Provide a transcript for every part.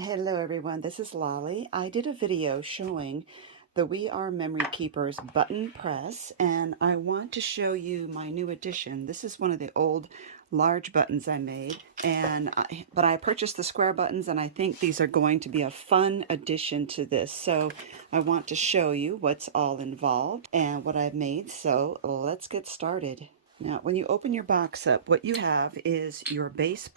Hello everyone, this is Lolly. I did a video showing the We Are Memory Keepers button press, and I want to show you my new addition. This is one of the old large buttons I made, but I purchased the square buttons, and I think these are going to be a fun addition to this. So I want to show you what's all involved and what I've made. So let's get started. Now, when you open your box up, what you have is your base,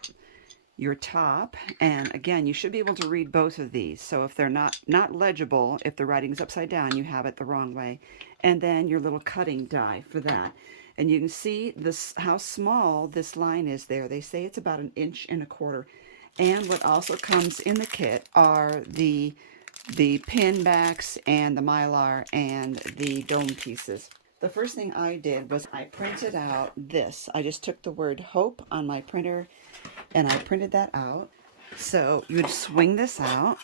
your top, and again, you should be able to read both of these. So if they're not legible, if the writing's upside down, you have it the wrong way. And then your little cutting die for that. And you can see this, how small this line is there. They say it's about 1.25 inches. And what also comes in the kit are the pin backs and the mylar and the dome pieces. The first thing I did was I printed out this. I just took the word hope on my printer and I printed that out. So you would swing this out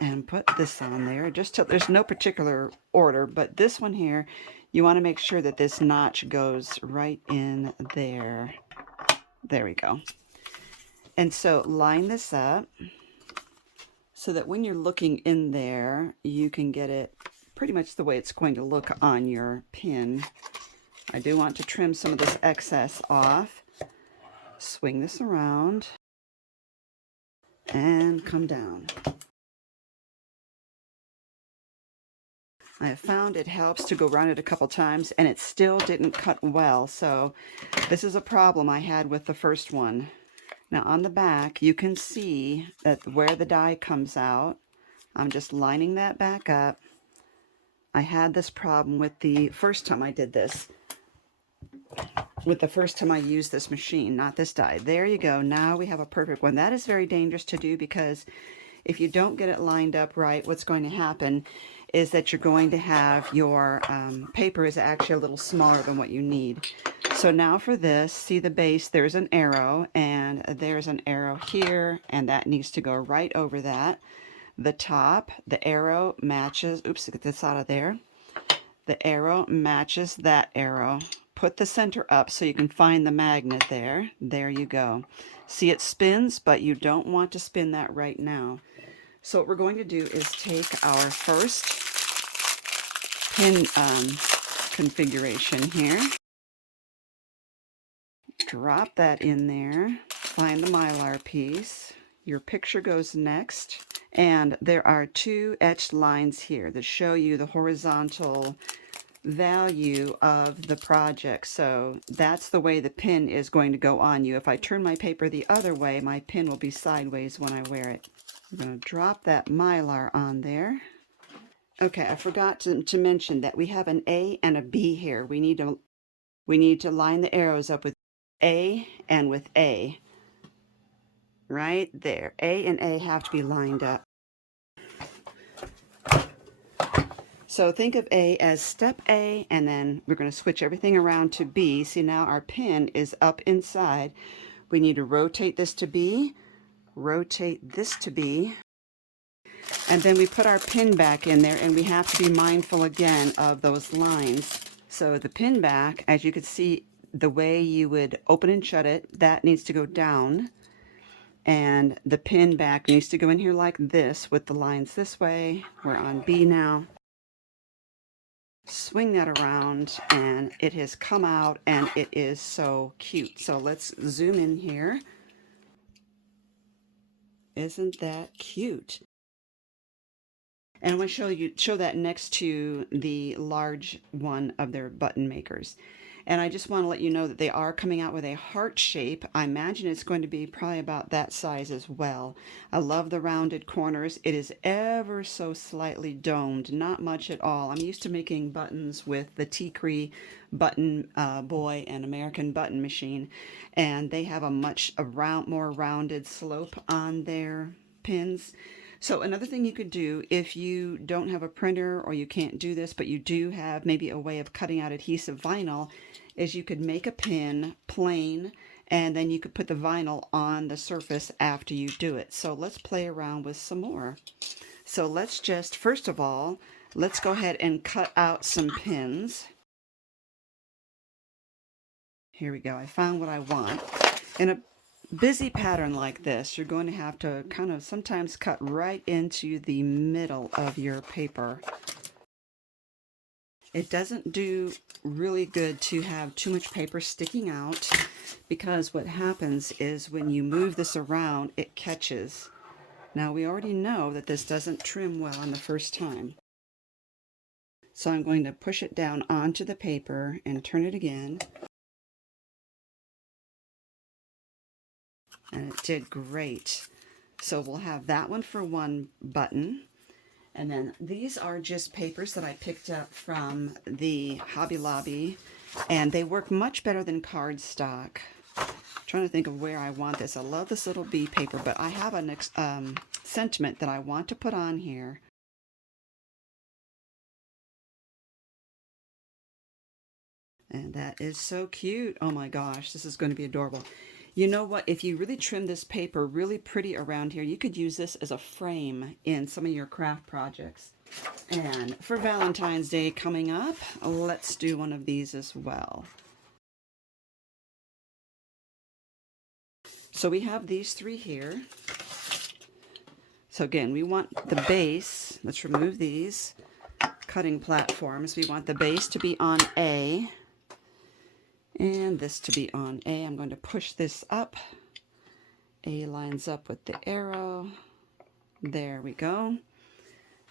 and put this on there. There's no particular order, but this one here, you want to make sure that this notch goes right in there. There we go. And so line this up so that when you're looking in there, you can get it pretty much the way it's going to look on your pin. I do want to trim some of this excess off. Swing this around and come down. I have found it helps to go around it a couple times, and it still didn't cut well, so this is a problem I had with the first one. Now on the back, you can see that where the die comes out, I'm just lining that back up. I had this problem with the first time I did this, with the first time I used this machine, not this die. There you go. Now we have a perfect one. That is very dangerous to do, because if you don't get it lined up right, what's going to happen is that you're going to have your paper is actually a little smaller than what you need. So now for this, see the base, there's an arrow, and there's an arrow here, and that needs to go right over that. The top, the arrow matches, oops, get this out of there. The arrow matches that arrow. Put the center up so you can find the magnet there. There you go. See, it spins, but you don't want to spin that right now. So what we're going to do is take our first pin configuration here. Drop that in there. Find the mylar piece. Your picture goes next. And there are two etched lines here that show you the horizontal value of the project. So that's the way the pin is going to go on you. If I turn my paper the other way, my pin will be sideways when I wear it. I'm going to drop that mylar on there. Okay, I forgot to mention that we have an A and a B here. We need to line the arrows up with A and with A. Right there. A and A have to be lined up. So think of A as step A, and then we're going to switch everything around to B. See, now our pin is up inside. We need to rotate this to B, rotate this to B, and then we put our pin back in there, and we have to be mindful again of those lines. So the pin back, as you can see, the way you would open and shut it, that needs to go down. And the pin back needs to go in here like this with the lines this way. We're on B now. Swing that around, and it has come out, and it is so cute. So let's zoom in here. Isn't that cute? And I want to show that next to the large one of their button makers. And I just want to let you know that they are coming out with a heart shape. I imagine it's going to be probably about that size as well. I love the rounded corners. It is ever so slightly domed, not much at all. I'm used to making buttons with the T-Cree button boy and American button machine, and they have more rounded slope on their pins. So another thing you could do, if you don't have a printer or you can't do this, but you do have maybe a way of cutting out adhesive vinyl, is you could make a pin plain, and then you could put the vinyl on the surface after you do it. So let's play around with some more. So let's just, first of all, let's go ahead and cut out some pins. Here we go. I found what I want. busy pattern like this, you're going to have to kind of sometimes cut right into the middle of your paper. It doesn't do really good to have too much paper sticking out, because what happens is when you move this around, it catches. Now we already know that this doesn't trim well on the first time. So I'm going to push it down onto the paper and turn it again. And it did great. So we'll have that one for one button. And then these are just papers that I picked up from the Hobby Lobby, and they work much better than cardstock. I'm trying to think of where I want this. I love this little bee paper, but I have a sentiment that I want to put on here. And that is so cute. Oh my gosh, this is going to be adorable. You know what? If you really trim this paper really pretty around here, you could use this as a frame in some of your craft projects. And for Valentine's Day coming up, let's do one of these as well. So we have these three here. So again, we want the base. Let's remove these cutting platforms. We want the base to be on A. And this to be on A. I'm going to push this up. A lines up with the arrow. There we go.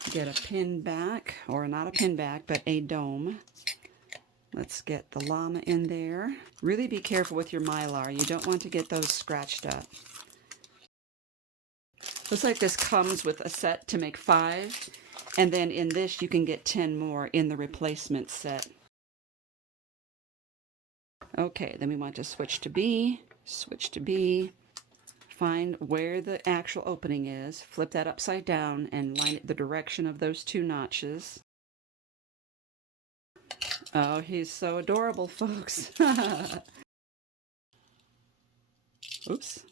Get a pin back, or not a pin back, but a dome. Let's get the llama in there. Really be careful with your Mylar. You don't want to get those scratched up. Looks like this comes with a set to make 5. And then in this you can get 10 more in the replacement set. Okay, then we want to switch to B, find where the actual opening is, flip that upside down, and line it the direction of those 2 notches. Oh, he's so adorable, folks. Oops.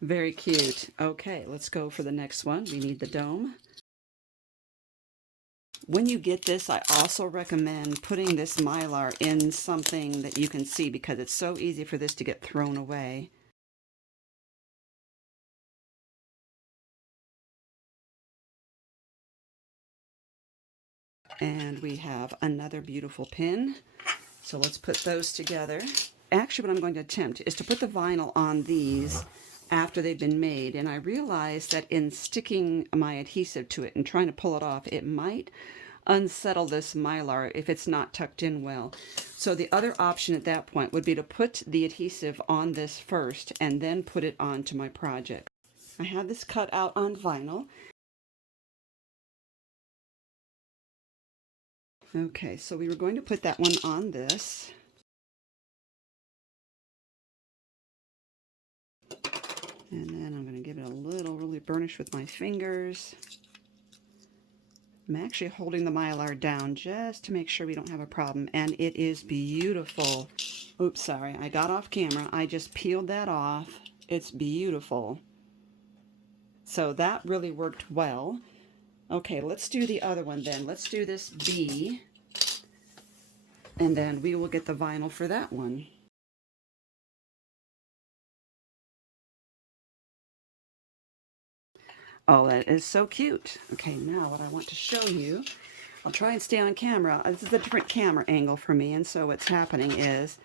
Very cute. Okay, let's go for the next one. We need the dome. When you get this, I also recommend putting this Mylar in something that you can see, because it's so easy for this to get thrown away. And we have another beautiful pin. So let's put those together. Actually, what I'm going to attempt is to put the vinyl on these after they've been made. And I realized that in sticking my adhesive to it and trying to pull it off, it might unsettle this Mylar if it's not tucked in well. So the other option at that point would be to put the adhesive on this first and then put it onto my project. I have this cut out on vinyl. Okay, so we were going to put that one on this. And then I'm going to give it a little really burnish with my fingers. I'm actually holding the Mylar down just to make sure we don't have a problem. And it is beautiful. Oops, sorry, I got off camera. I just peeled that off. It's beautiful. So that really worked well. Okay, let's do the other one then. Let's do this B. And then we will get the vinyl for that one. Oh, that is so cute. Okay, now what I want to show you, I'll try and stay on camera. This is a different camera angle for me, and so what's happening is,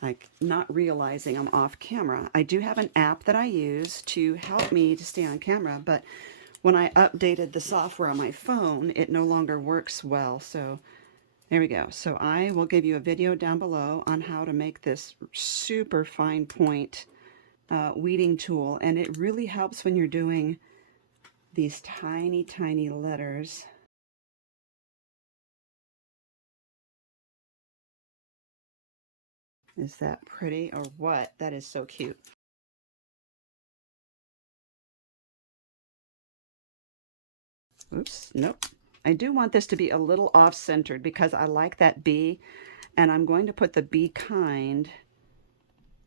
like, not realizing I'm off camera. I do have an app that I use to help me to stay on camera, but when I updated the software on my phone, it no longer works well. So there we go. So I will give you a video down below on how to make this super fine point weeding tool, and it really helps when you're doing these tiny, tiny letters. Is that pretty or what? That is so cute. Oops, nope. I do want this to be a little off-centered because I like that B, and I'm going to put the B kind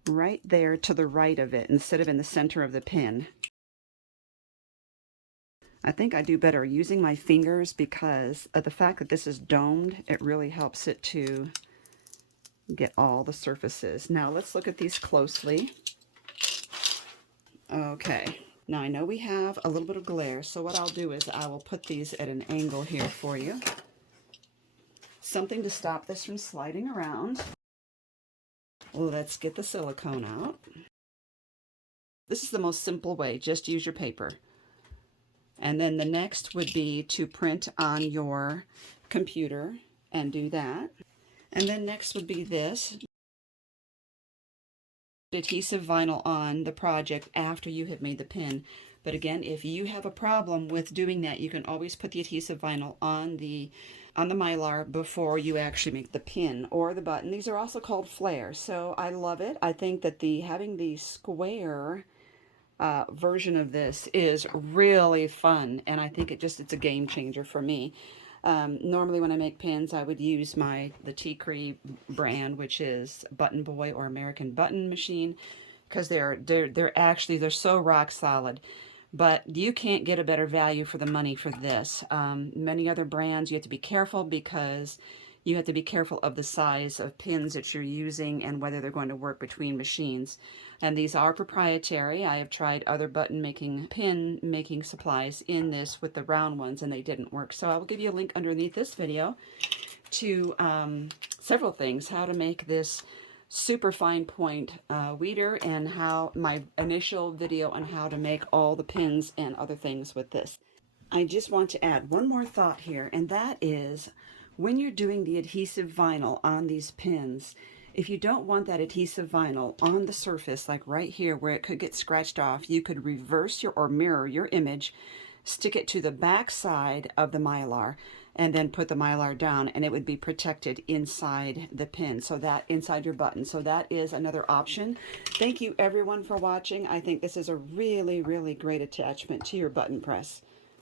right there to the right of it instead of in the center of the pin. I think I do better using my fingers because of the fact that this is domed. It really helps it to get all the surfaces. Now let's look at these closely. Okay, now I know we have a little bit of glare, so what I'll do is I will put these at an angle here for you. Something to stop this from sliding around. Let's get the silicone out. This is the most simple way, just use your paper. And then the next would be to print on your computer and do that. And then next would be this. Adhesive vinyl on the project after you have made the pin. But again, if you have a problem with doing that, you can always put the adhesive vinyl on the Mylar before you actually make the pin or the button. These are also called flares, so I love it. I think that having the square version of this is really fun, and I think it's a game changer for me. Normally when I make pins, I would use the T-Cree brand, which is Button Boy or American Button Machine, because they're so rock solid. But you can't get a better value for the money for this. Many other brands, you have to be careful because you have to be careful of the size of pins that you're using and whether they're going to work between machines. And these are proprietary. I have tried other pin making supplies in this with the round ones, and they didn't work. So I will give you a link underneath this video to several things, how to make this super fine point weeder, and my initial video on how to make all the pins and other things with this. I just want to add one more thought here, and that is when you're doing the adhesive vinyl on these pins, if you don't want that adhesive vinyl on the surface, like right here where it could get scratched off, you could reverse or mirror your image, stick it to the back side of the Mylar, and then put the Mylar down, and it would be protected inside the pin, so that inside your button. So that is another option. Thank you everyone for watching. I think this is a really, really great attachment to your button press.